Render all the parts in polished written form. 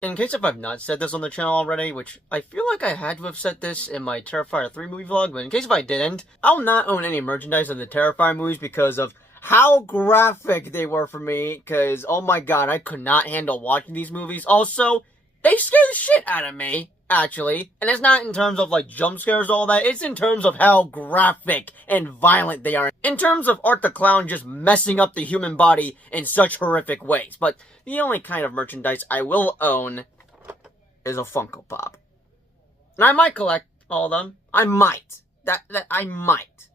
In case if I've not said this on the channel already, which I feel like I had to have said this in my Terrifier 3 movie vlog, but in case if I didn't, I'll not own any merchandise of the Terrifier movies because of how graphic they were for me, because, oh my god, I could not handle watching these movies. Also, they scare the shit out of me, actually, and it's not in terms of, like, jump scares all that, it's in terms of how graphic and violent they are. In terms of Art the Clown just messing up the human body in such horrific ways. But the only kind of merchandise I will own is a Funko Pop. And I might collect all of them. I might. I might.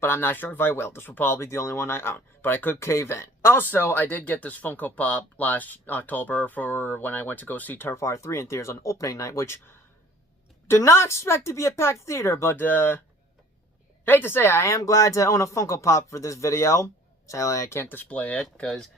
But I'm not sure if I will. This will probably be the only one I own. But I could cave in. Also, I did get this Funko Pop last October for when I went to go see Terrifier 3 in theaters on opening night, which did not expect to be a packed theater, but hate to say, I am glad to own a Funko Pop for this video. Sadly, I can't display it, because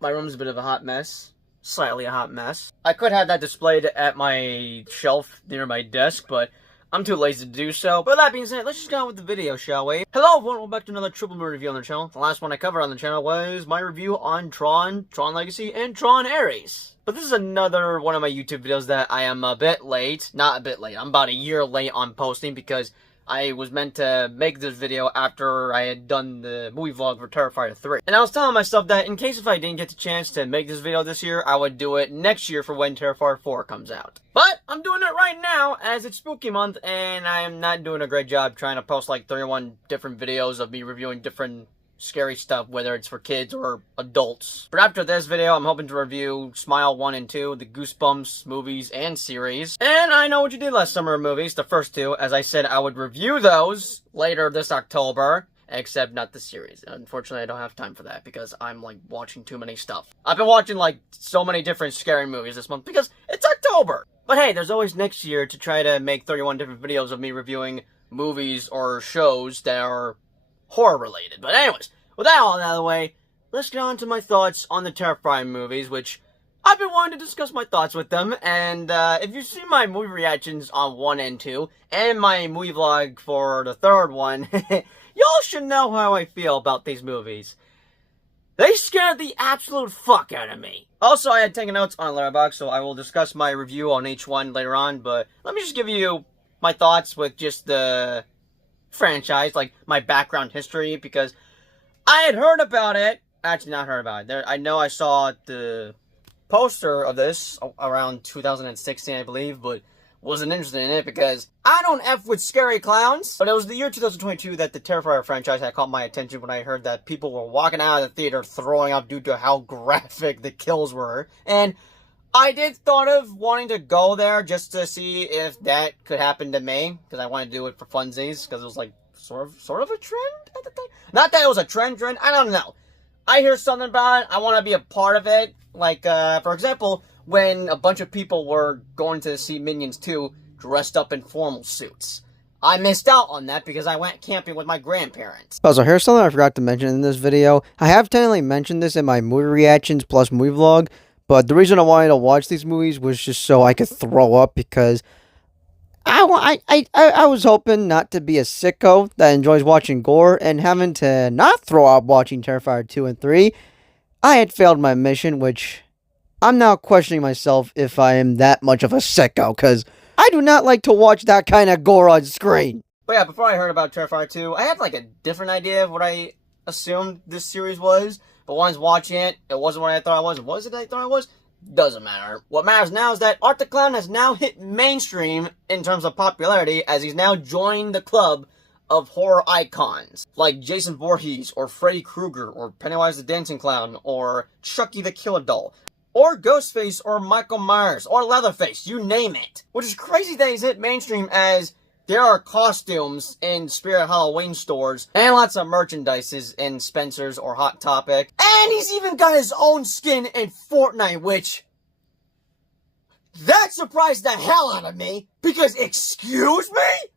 my room's a bit of a hot mess. Slightly a hot mess. I could have that displayed at my shelf near my desk, but I'm too lazy to do so. But that being said, let's just get on with the video, shall we? Hello everyone, welcome back to another triple movie review on the channel. The last one I covered on the channel was my review on Tron Legacy, and Tron Ares. But this is another one of my YouTube videos that I am a bit late. Not a bit late, I'm about a year late on posting because I was meant to make this video after I had done the movie vlog for Terrifier 3. And I was telling myself that in case if I didn't get the chance to make this video this year, I would do it next year for when Terrifier 4 comes out. But I'm doing it right now as it's spooky month, and I am not doing a great job trying to post like 31 different videos of me reviewing different scary stuff, whether it's for kids or adults. But after this video, I'm hoping to review Smile 1 and 2, the Goosebumps movies and series. And I Know What You Did Last Summer movies, the first two. As I said, I would review those later this October, except not the series. Unfortunately, I don't have time for that because I'm, like, watching too many stuff. I've been watching, like, so many different scary movies this month because it's October. But hey, there's always next year to try to make 31 different videos of me reviewing movies or shows that are horror related. But anyways, with that all out of the way, let's get on to my thoughts on the Terrifier movies, which I've been wanting to discuss my thoughts with them. And if you've seen my movie reactions on 1 and 2, and my movie vlog for the third one, y'all should know how I feel about these movies. They scared the absolute fuck out of me. Also, I had taken notes on Letterboxd, so I will discuss my review on each one later on, but let me just give you my thoughts with just the franchise, like my background history, because I had heard about it. Actually, not heard about it. I know I saw the poster of this around 2016, I believe, but wasn't interested in it because I don't F with scary clowns. But it was the year 2022 that the Terrifier franchise had caught my attention when I heard that people were walking out of the theater throwing up due to how graphic the kills were. And I did thought of wanting to go there just to see if that could happen to me, because I wanted to do it for funsies, because it was like sort of a trend at the time. Not that it was a trend, I don't know. I hear something about it, I want to be a part of it. Like, for example, when a bunch of people were going to see Minions 2 dressed up in formal suits. I missed out on that because I went camping with my grandparents. Also, here's something I forgot to mention in this video. I have technically mentioned this in my movie reactions plus movie vlog, but the reason I wanted to watch these movies was just so I could throw up, because I was hoping not to be a sicko that enjoys watching gore and having to not throw up watching Terrifier 2 and 3. I had failed my mission, which I'm now questioning myself if I am that much of a sicko, because I do not like to watch that kind of gore on screen. But yeah, before I heard about Terrifier 2, I had like a different idea of what I assumed this series was. But once watching it, it wasn't what I thought it was. Was it what I thought it was? Doesn't matter. What matters now is that Art the Clown has now hit mainstream in terms of popularity, as he's now joined the club of horror icons like Jason Voorhees or Freddy Krueger or Pennywise the Dancing Clown or Chucky the Killer Doll or Ghostface or Michael Myers or Leatherface, you name it. Which is crazy that he's hit mainstream, as there are costumes in Spirit Halloween stores and lots of merchandises in Spencer's or Hot Topic. And he's even got his own skin in Fortnite, which that surprised the hell out of me, because excuse me?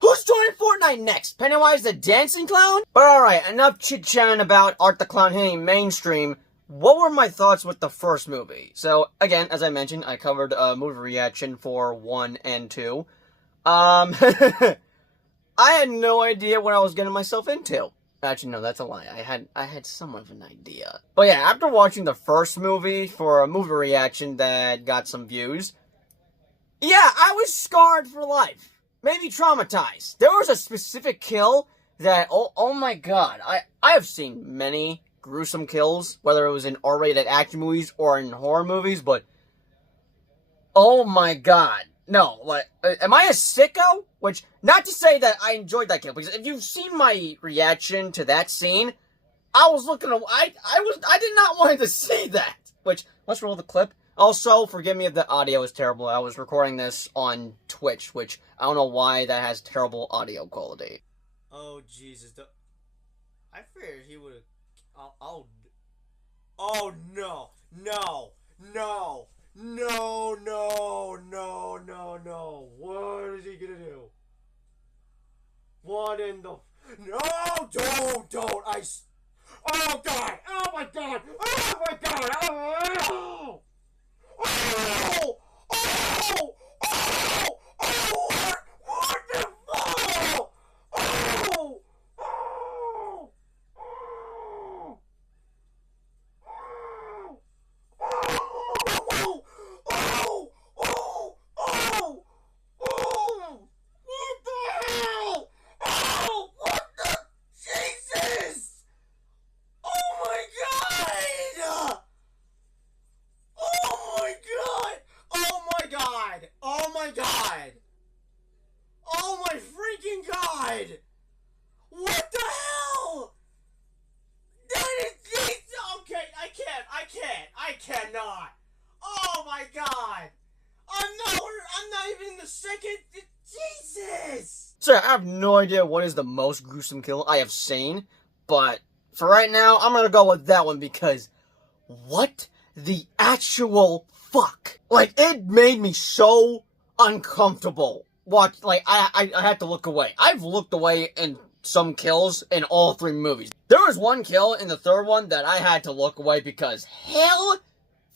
Who's joining Fortnite next? Pennywise the Dancing Clown? But alright, enough chit-chatting about Art the Clown hitting mainstream. What were my thoughts with the first movie? So, again, as I mentioned, I covered a movie reaction for 1 and 2. I had no idea what I was getting myself into. Actually, no, that's a lie. I had somewhat of an idea. But yeah, after watching the first movie for a movie reaction that got some views, yeah, I was scarred for life. Maybe traumatized. There was a specific kill that, oh my god, I have seen many gruesome kills, whether it was in R-rated action movies or in horror movies, but oh my god. No, like, am I a sicko? Which, not to say that I enjoyed that kill, because if you've seen my reaction to that scene, I was looking, I did not want to see that. Which, let's roll the clip. Also, forgive me if the audio is terrible. I was recording this on Twitch, which I don't know why that has terrible audio quality. Oh, Jesus. I figured he would have... Oh, no. No. No. No, no, no, no, no. What is he gonna do? What in the... No, don't. Oh, God. Oh, my God. Oh, my God. Oh, oh, oh, oh, oh, what the fuck? Oh, oh, oh. Oh, oh, oh, oh, oh, what the hell? Oh, what the, Jesus! Oh my god! Oh my god! Oh my god! Oh my god! Oh my freaking god! What the hell? That is, okay, I cannot. Oh my god. I'm not even in the second, Jesus. So I have no idea what is the most gruesome kill I have seen, but for right now, I'm gonna go with that one because what the actual fuck? Like, it made me so uncomfortable. I had to look away. I've looked away in some kills in all three movies. There was one kill in the third one that I had to look away because hell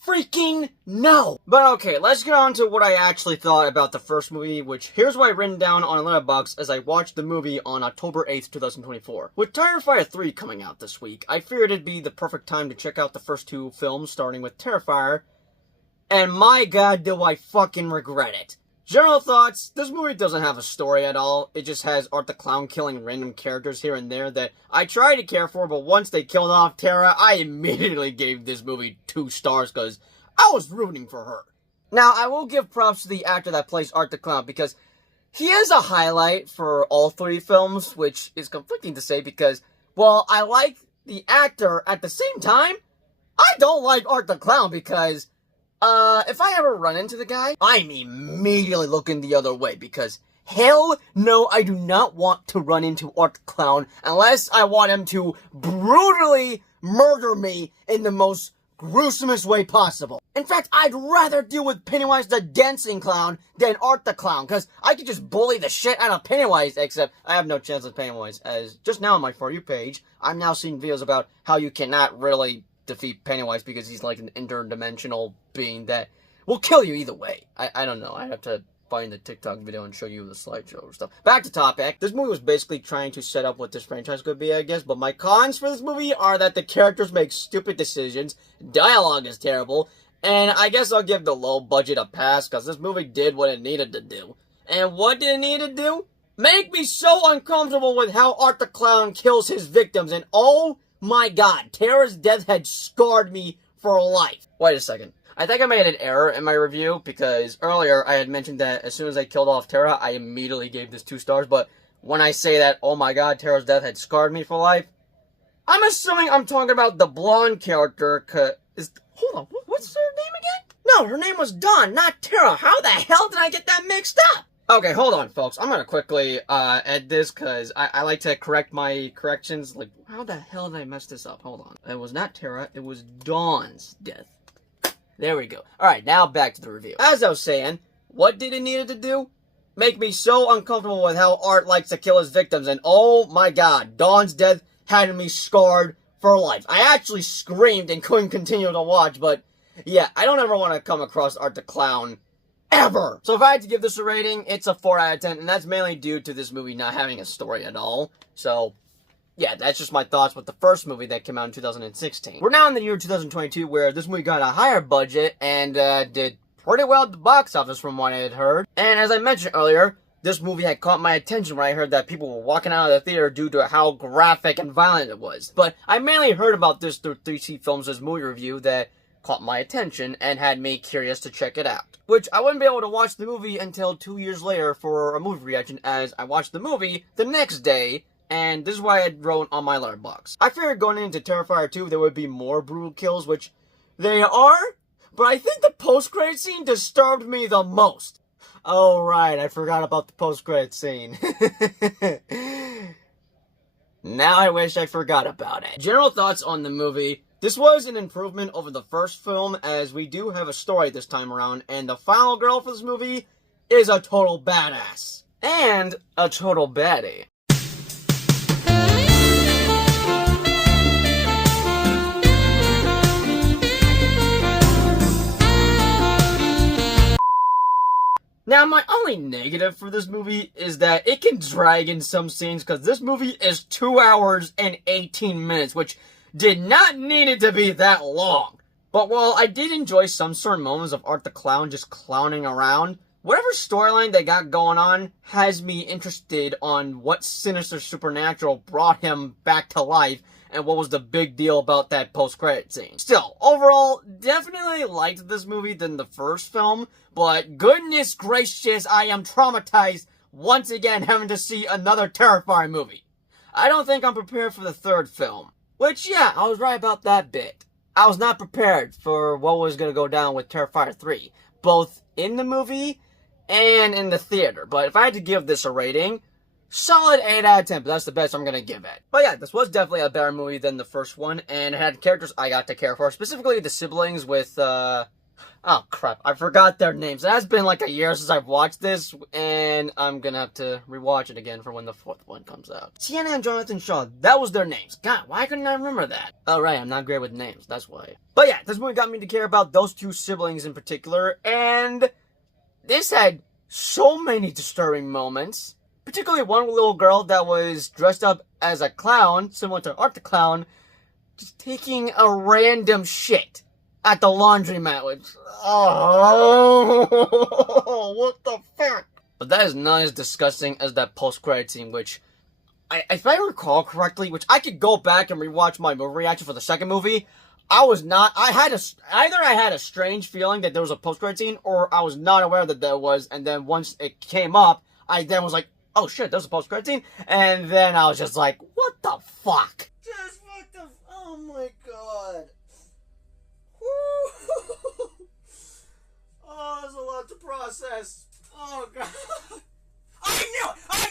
freaking no. But okay, let's get on to what I actually thought about the first movie, which here's what I've written down on Letterboxd as I watched the movie on October 8th, 2024. With Terrifier 3 coming out this week, I figured it'd be the perfect time to check out the first two films, starting with Terrifier, and my god do I fucking regret it. General thoughts, this movie doesn't have a story at all. It just has Art the Clown killing random characters here and there that I try to care for, but once they killed off Tara, I immediately gave this movie 2 stars because I was rooting for her. Now, I will give props to the actor that plays Art the Clown because he is a highlight for all 3 films, which is conflicting to say because, while I like the actor, at the same time, I don't like Art the Clown because... if I ever run into the guy, I'm immediately looking the other way because hell no, I do not want to run into Art the Clown unless I want him to brutally murder me in the most gruesomest way possible. In fact, I'd rather deal with Pennywise the Dancing Clown than Art the Clown because I could just bully the shit out of Pennywise, except I have no chance with Pennywise, as just now on my For You page, I'm now seeing videos about how you cannot really defeat Pennywise because he's like an interdimensional being that will kill you either way. I don't know. I have to find the TikTok video and show you the slideshow or stuff. Back to topic. This movie was basically trying to set up what this franchise could be, I guess, but my cons for this movie are that the characters make stupid decisions, dialogue is terrible, and I guess I'll give the low budget a pass because this movie did what it needed to do. And what did it need to do? Make me so uncomfortable with how Art the Clown kills his victims, and oh my god, Tara's death had scarred me for life. Wait a second. I think I made an error in my review because earlier I had mentioned that as soon as I killed off Tara, I immediately gave this 2 stars. But when I say that, oh my god, Tara's death had scarred me for life, I'm assuming I'm talking about the blonde character. Hold on, what's her name again? No, her name was Dawn, not Tara. How the hell did I get that mixed up? Okay, hold on, folks. I'm gonna quickly edit this because I like to correct my corrections. Like, how the hell did I mess this up? Hold on. It was not Tara. It was Dawn's death. There we go. Alright, now back to the review. As I was saying, what did it need to do? Make me so uncomfortable with how Art likes to kill his victims, and oh my god, Dawn's death had me scarred for life. I actually screamed and couldn't continue to watch, but yeah, I don't ever want to come across Art the Clown ever. So if I had to give this a rating, it's a 4 out of 10, and that's mainly due to this movie not having a story at all. So, yeah, that's just my thoughts with the first movie that came out in 2016. We're now in the year 2022 where this movie got a higher budget and did pretty well at the box office from what I had heard. And as I mentioned earlier, this movie had caught my attention when I heard that people were walking out of the theater due to how graphic and violent it was. But I mainly heard about this through 3C Films' movie review that caught my attention and had me curious to check it out. Which I wouldn't be able to watch the movie until 2 years later for a movie reaction, as I watched the movie the next day, and this is why I wrote on my letterbox. I figured going into Terrifier 2 there would be more brutal kills, which they are, but I think the post-credit scene disturbed me the most. Oh right, I forgot about the post-credit scene. Now I wish I forgot about it. General thoughts on the movie. This was an improvement over the first film, as we do have a story this time around, and the final girl for this movie is a total badass. And a total baddie. Now, my only negative for this movie is that it can drag in some scenes, because this movie is 2 hours and 18 minutes, which did not need it to be that long. But while I did enjoy some certain moments of Art the Clown just clowning around, whatever storyline they got going on has me interested on what sinister supernatural brought him back to life and what was the big deal about that post-credit scene. Still, overall, definitely liked this movie than the first film, but goodness gracious, I am traumatized once again having to see another Terrifier movie. I don't think I'm prepared for the third film. Which, yeah, I was right about that bit. I was not prepared for what was going to go down with Terrifier 3, both in the movie and in the theater. But if I had to give this a rating, solid 8 out of 10, but that's the best I'm going to give it. But yeah, this was definitely a better movie than the first one, and it had characters I got to care for, specifically the siblings with, oh crap, I forgot their names. It has been like a year since I've watched this, and I'm gonna have to rewatch it again for when the fourth one comes out. Sienna and Jonathan Shaw, that was their names. God, why couldn't I remember that? Oh right, I'm not great with names, that's why. But yeah, this movie got me to care about those two siblings in particular, and this had so many disturbing moments. Particularly one little girl that was dressed up as a clown, similar to Art the Clown, just taking a random shit at the laundromat, which, oh, what the fuck? But that is not as disgusting as that post-credit scene, which, if I recall correctly, which I could go back and rewatch my movie reaction for the second movie, either I had a strange feeling that there was a post-credit scene, or I was not aware that there was, and then once it came up, I then was like, oh shit, there's a post-credit scene, and then I was just like, what the fuck? Just what the, oh my god. Oh, there's a lot to process. Oh god. I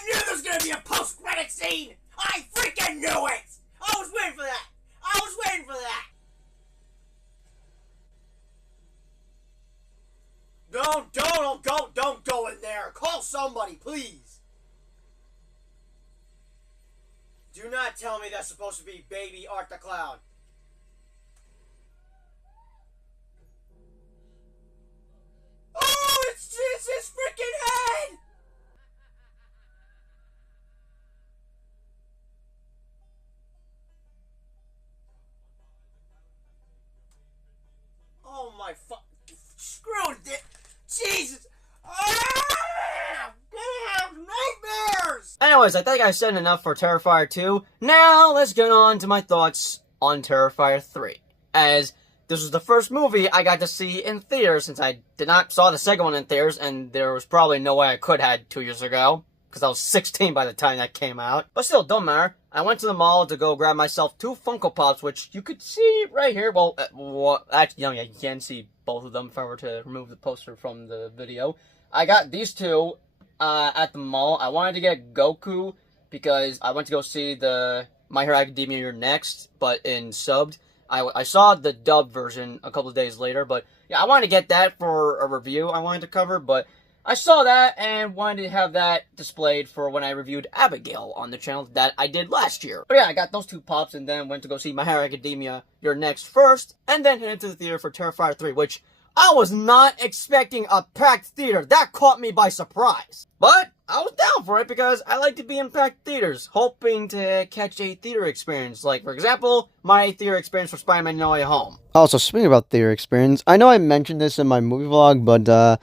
knew there was gonna be a post-credit scene! I freaking knew it! I was waiting for that! Don't go in there! Call somebody, please! Do not tell me that's supposed to be baby Art the Clown. Oh, it's his freaking head! Oh my screw it! Jesus! I'm gonna have nightmares! Anyways, I think I said enough for Terrifier 2. Now, let's get on to my thoughts on Terrifier 3. As this was the first movie I got to see in theaters, since I did not saw the second one in theaters, and there was probably no way I could have 2 years ago, because I was 16 by the time that came out. But still, don't matter. I went to the mall to go grab myself 2 Funko Pops, which you could see right here. Well, actually, you can see both of them if I were to remove the poster from the video. I got these 2 at the mall. I wanted to get Goku because I went to go see the My Hero Academia You're Next, but in subbed. I saw the dubbed version a couple of days later, but yeah, I wanted to get that for a review I wanted to cover, but I saw that and wanted to have that displayed for when I reviewed Abigail on the channel that I did last year. But yeah, I got those 2 pops and then went to go see My Hero Academia You're Next first, and then headed to the theater for Terrifier 3, which I was not expecting a packed theater. That caught me by surprise. But I was down for it because I like to be in packed theaters, hoping to catch a theater experience. Like, for example, my theater experience for Spider-Man No Way Home. Also, speaking about theater experience, I know I mentioned this in my movie vlog, but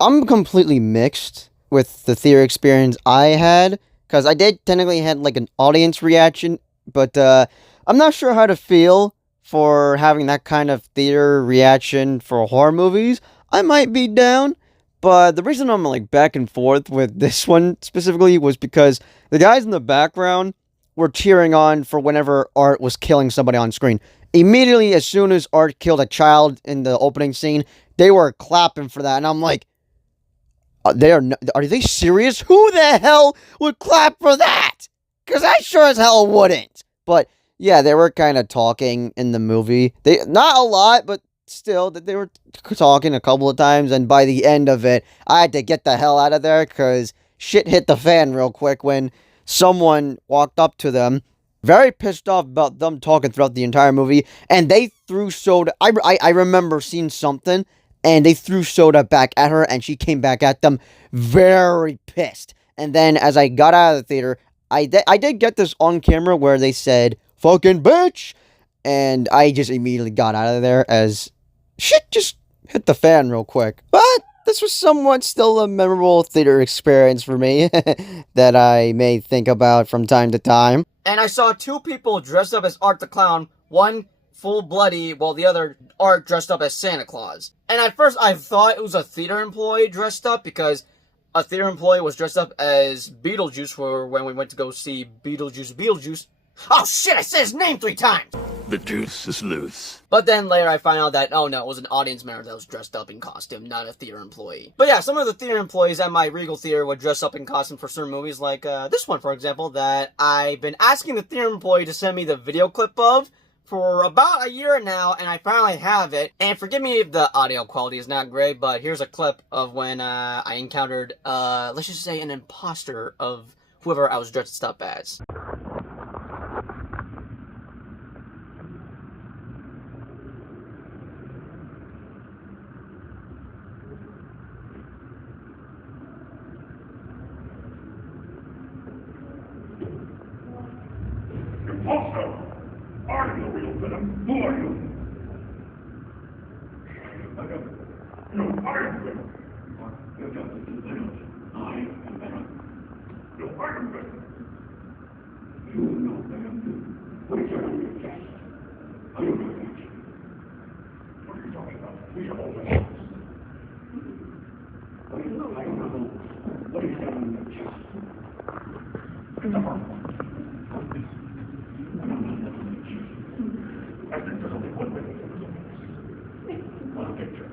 I'm completely mixed with the theater experience I had, because I did technically had like an audience reaction, but I'm not sure how to feel for having that kind of theater reaction for horror movies. I might be down, but the reason I'm like back and forth with this one specifically was because the guys in the background were cheering on for whenever Art was killing somebody on screen. Immediately, as soon as Art killed a child in the opening scene, they were clapping for that, and I'm like, are they serious? Who the hell would clap for that? Because I sure as hell wouldn't. But yeah, they were kind of talking in the movie. They not a lot, but still, that they were talking a couple of times. And by the end of it, I had to get the hell out of there because shit hit the fan real quick when someone walked up to them, very pissed off about them talking throughout the entire movie, and they threw soda. I remember seeing something, and they threw soda back at her, and she came back at them very pissed. And then as I got out of the theater, I did get this on camera where they said, "Fucking bitch!" And I just immediately got out of there as shit just hit the fan real quick. But this was somewhat still a memorable theater experience for me that I may think about from time to time. And I saw two people dressed up as Art the Clown, one full bloody, while the other Art dressed up as Santa Claus. And at first I thought it was a theater employee dressed up because a theater employee was dressed up as Beetlejuice for when we went to go see Beetlejuice. Oh shit, I said his name 3 times! The juice is loose. But then later I found out that, oh no, it was an audience member that was dressed up in costume, not a theater employee. But yeah, some of the theater employees at my Regal Theater would dress up in costume for certain movies, like this one, for example, that I've been asking the theater employee to send me the video clip of for about a year now, and I finally have it. And forgive me if the audio quality is not great, but here's a clip of when I encountered, let's just say, an imposter of whoever I was dressed up as. Also, are you real Venom? Who are you? No, I am Venom. You don't do Venom. I am Venom. No, I am Venom. You know Venom. What is on your chest? I don't know that. What are you talking about? We have all the chest. I don't know. What is on your chest? It's a hard one. I think there's only one way to get this. One picture.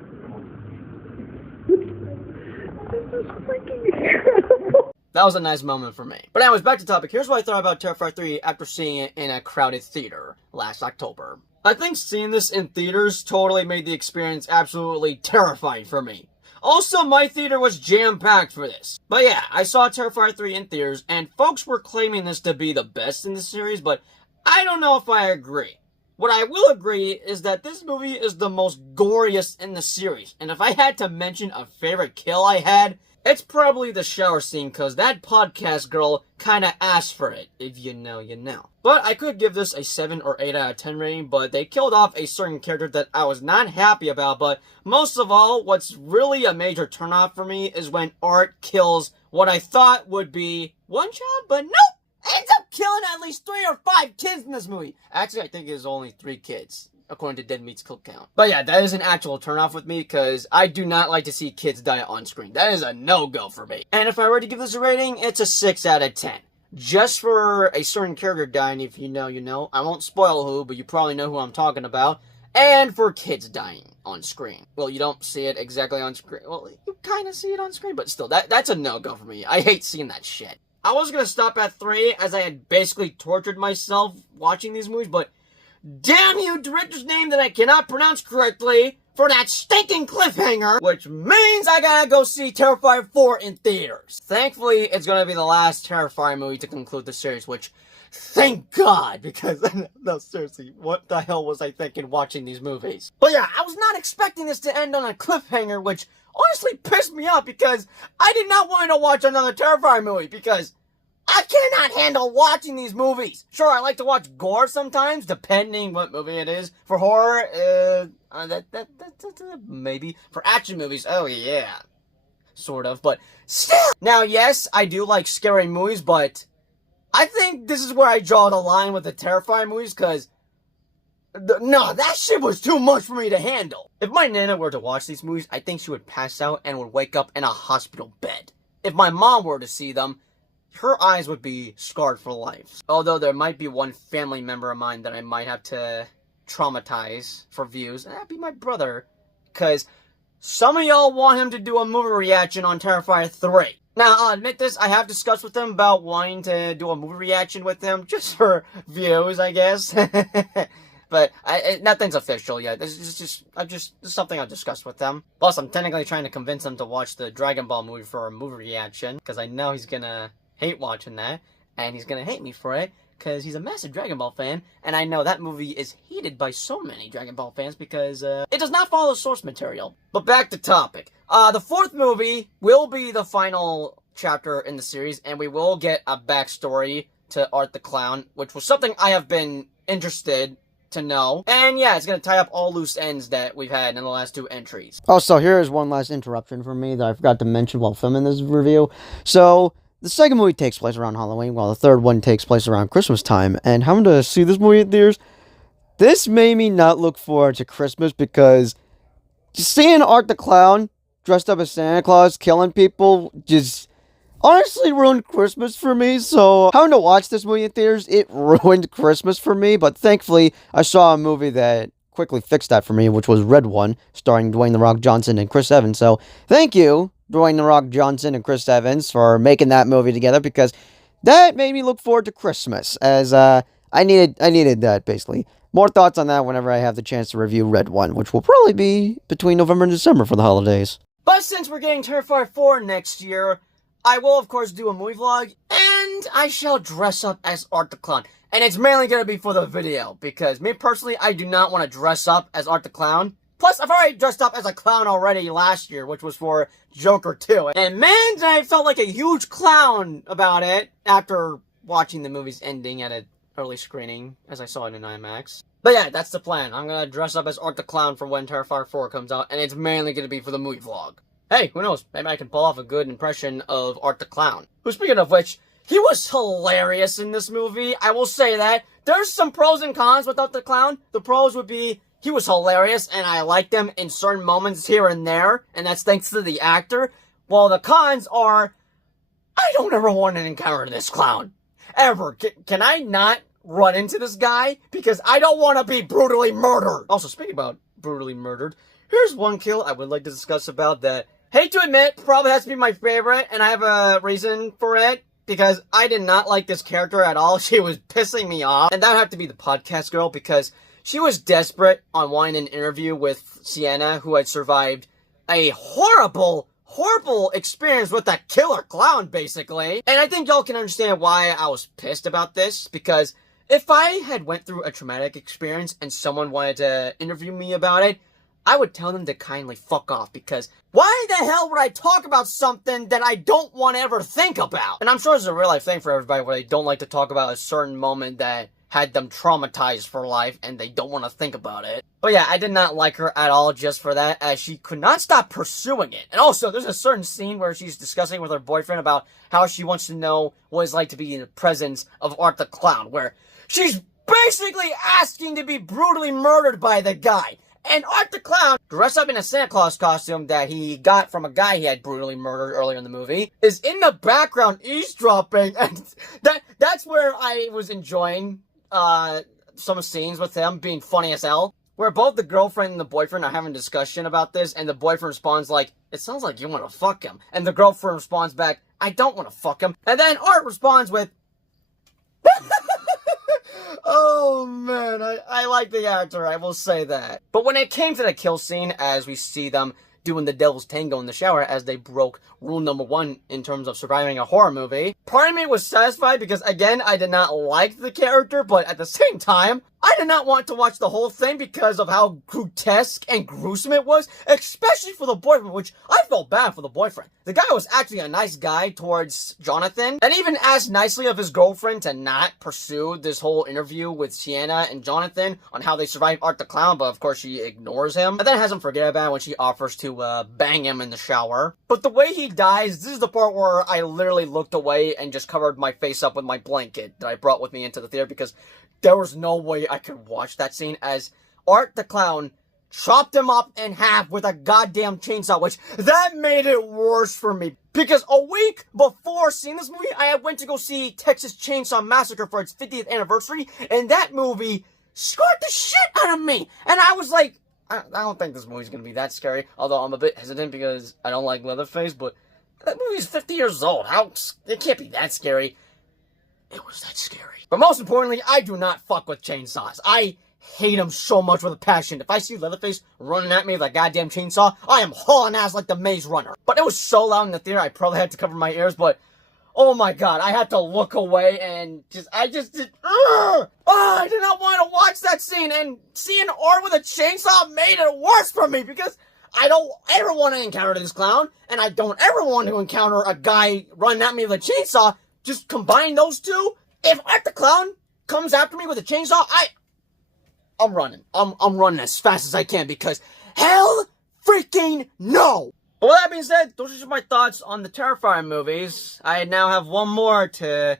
This is freaking incredible. That was a nice moment for me. But anyways, back to topic. Here's what I thought about Terrifier 3 after seeing it in a crowded theater last October. I think seeing this in theaters totally made the experience absolutely terrifying for me. Also, my theater was jam-packed for this. But yeah, I saw Terrifier 3 in theaters, and folks were claiming this to be the best in the series, but I don't know if I agree. What I will agree is that this movie is the most goriest in the series, and if I had to mention a favorite kill I had, it's probably the shower scene, because that podcast girl kinda asked for it. If you know, you know. But I could give this a 7 or 8 out of 10 rating, but they killed off a certain character that I was not happy about, but most of all, what's really a major turnoff for me is when Art kills what I thought would be one child, but nope! Ends up killing at least 3 or 5 kids in this movie. Actually, I think it was only 3 kids, according to Dead Meat's kill count. But yeah, that is an actual turnoff with me, because I do not like to see kids die on screen. That is a no-go for me. And if I were to give this a rating, it's a 6 out of 10. Just for a certain character dying, if you know, you know. I won't spoil who, but you probably know who I'm talking about. And for kids dying on screen. Well, you don't see it exactly on screen. Well, you kind of see it on screen, but still, that's a no-go for me. I hate seeing that shit. I was going to stop at 3, as I had basically tortured myself watching these movies, but damn you, director's name that I cannot pronounce correctly, for that stinking cliffhanger, which means I gotta go see Terrifier 4 in theaters. Thankfully, it's gonna be the last Terrifier movie to conclude the series, which, Thank God, because no, seriously, what the hell was I thinking watching these movies? But yeah, I was not expecting this to end on a cliffhanger, which honestly pissed me off because I did not want to watch another Terrifier movie because I cannot handle watching these movies. Sure, I like to watch gore sometimes, depending what movie it is. For horror, maybe. For action movies, oh yeah, sort of, but still. Now, yes, I do like scary movies, but I think this is where I draw the line with the Terrifier movies, because no, that shit was too much for me to handle. If my Nana were to watch these movies, I think she would pass out and would wake up in a hospital bed. If my mom were to see them, her eyes would be scarred for life. Although there might be one family member of mine that I might have to traumatize for views, and that'd be my brother, because some of y'all want him to do a movie reaction on Terrifier 3. Now, I'll admit this, I have discussed with him about wanting to do a movie reaction with him, just for views, I guess. But nothing's official yet. This is just something I've discussed with them. Plus, I'm technically trying to convince him to watch the Dragon Ball movie for a movie reaction, because I know he's gonna hate watching that, and he's gonna hate me for it, because he's a massive Dragon Ball fan, and I know that movie is hated by so many Dragon Ball fans because it does not follow source material. But back to topic. The fourth movie will be the final chapter in the series, and we will get a backstory to Art the Clown, which was something I have been interested to know. And yeah, it's going to tie up all loose ends that we've had in the last two entries. Also, here is one last interruption from me that I forgot to mention while filming this review. So, the second movie takes place around Halloween, while the third one takes place around Christmas time. And having to see this movie in theaters, this made me not look forward to Christmas because just seeing Art the Clown dressed up as Santa Claus killing people just honestly ruined Christmas for me. So having to watch this movie in theaters, it ruined Christmas for me. But thankfully, I saw a movie that quickly fixed that for me, which was Red One, starring Dwayne "The Rock" Johnson and Chris Evans. So thank you, Dwayne "The Rock" Johnson and Chris Evans, for making that movie together, because that made me look forward to Christmas, as I needed that, basically. More thoughts on that whenever I have the chance to review Red One, which will probably be between November and December for the holidays. But since we're getting Terrifier 4 next year, I will, of course, do a movie vlog, and I shall dress up as Art the Clown. And it's mainly going to be for the video, because me personally, I do not want to dress up as Art the Clown. Plus, I've already dressed up as a clown already last year, which was for Joker 2. And man, I felt like a huge clown about it after watching the movie's ending at an early screening, as I saw it in IMAX. But yeah, that's the plan. I'm going to dress up as Art the Clown for when Terrifier 4 comes out, and it's mainly going to be for the movie vlog. Hey, who knows? Maybe I can pull off a good impression of Art the Clown. Who, speaking of which, he was hilarious in this movie. I will say that. There's some pros and cons with Art the Clown. The pros would be, he was hilarious, and I liked him in certain moments here and there, and that's thanks to the actor. While the cons are, I don't ever want to encounter this clown. Ever. Can I not run into this guy? Because I don't want to be brutally murdered. Also, speaking about brutally murdered, here's one kill I would like to discuss about that. Hate to admit, probably has to be my favorite, and I have a reason for it, because I did not like this character at all. She was pissing me off, and that would have to be the podcast girl, because she was desperate on wanting an interview with Sienna, who had survived a horrible experience with that killer clown, basically. And I think y'all can understand why I was pissed about this, because if I had went through a traumatic experience and someone wanted to interview me about it, I would tell them to kindly fuck off, because why the hell would I talk about something that I don't want to ever think about? And I'm sure it's a real life thing for everybody where they don't like to talk about a certain moment that had them traumatized for life and they don't want to think about it. But yeah, I did not like her at all just for that, as she could not stop pursuing it. And also, there's a certain scene where she's discussing with her boyfriend about how she wants to know what it's like to be in the presence of Art the Clown, where she's basically asking to be brutally murdered by the guy. And Art the Clown, dressed up in a Santa Claus costume that he got from a guy he had brutally murdered earlier in the movie, is in the background eavesdropping, and that's where I was enjoying some scenes with him being funny as hell, where both the girlfriend and the boyfriend are having a discussion about this, and the boyfriend responds like, "It sounds like you want to fuck him," and the girlfriend responds back, "I don't want to fuck him," and then Art responds with, oh man, I like the actor, I will say that. But when it came to the kill scene, as we see them doing the devil's tango in the shower as they broke rule number 1 in terms of surviving a horror movie. Part of me was satisfied because, again, I did not like the character, but at the same time, I did not want to watch the whole thing because of how grotesque and gruesome it was, especially for the boyfriend, which I felt bad for the boyfriend. The guy was actually a nice guy towards Jonathan, and even asked nicely of his girlfriend to not pursue this whole interview with Sienna and Jonathan on how they survived Art the Clown, but of course she ignores him, and then has him forget about it when she offers to bang him in the shower. But the way he dies, this is the part where I literally looked away and just covered my face up with my blanket that I brought with me into the theater because there was no way I could watch that scene as Art the Clown chopped him up in half with a goddamn chainsaw, which that made it worse for me. Because a week before seeing this movie, I went to go see Texas Chainsaw Massacre for its 50th anniversary, and that movie scared the shit out of me. And I was like, I don't think this movie's gonna be that scary, although I'm a bit hesitant because I don't like Leatherface, but that movie's 50 years old. It can't be that scary. It was that scary. But most importantly, I do not fuck with chainsaws. I hate them so much with a passion. If I see Leatherface running at me with a goddamn chainsaw, I am hauling ass like the Maze Runner. But it was so loud in the theater, I probably had to cover my ears, but oh my god, I had to look away and I did not want to watch that scene, and seeing Art with a chainsaw made it worse for me because I don't ever want to encounter this clown, and I don't ever want to encounter a guy running at me with a chainsaw. Just combine those two. If Art the Clown comes after me with a chainsaw, I'm running. I'm running as fast as I can because hell freaking no! But with that being said, those are just my thoughts on the Terrifier movies. I now have one more to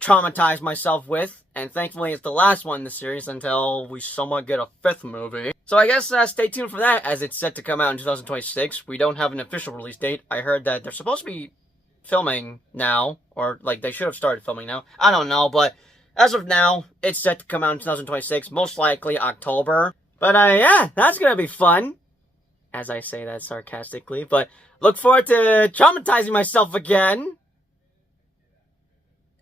traumatize myself with, and thankfully it's the last one in the series until we somewhat get a 5th movie. So I guess stay tuned for that, as it's set to come out in 2026. We don't have an official release date. I heard that they're supposed to be filming now, or like they should have started filming now. I don't know, but as of now, it's set to come out in 2026, most likely October. But yeah, that's gonna be fun. As I say that sarcastically, but look forward to traumatizing myself again.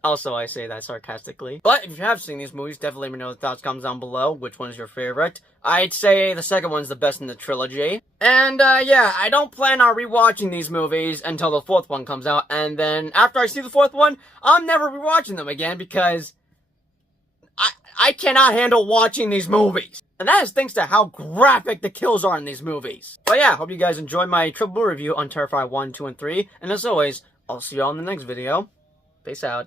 Also, I say that sarcastically. But if you have seen these movies, definitely let me know the thoughts, comments down below. Which one's your favorite? I'd say the second one's the best in the trilogy. And yeah, I don't plan on rewatching these movies until the 4th one comes out. And then after I see the 4th one, I'm never rewatching them again because I cannot handle watching these movies. And that is thanks to how graphic the kills are in these movies. But yeah, hope you guys enjoyed my triple review on Terrifier 1, 2, and 3. And as always, I'll see you all in the next video. Peace out.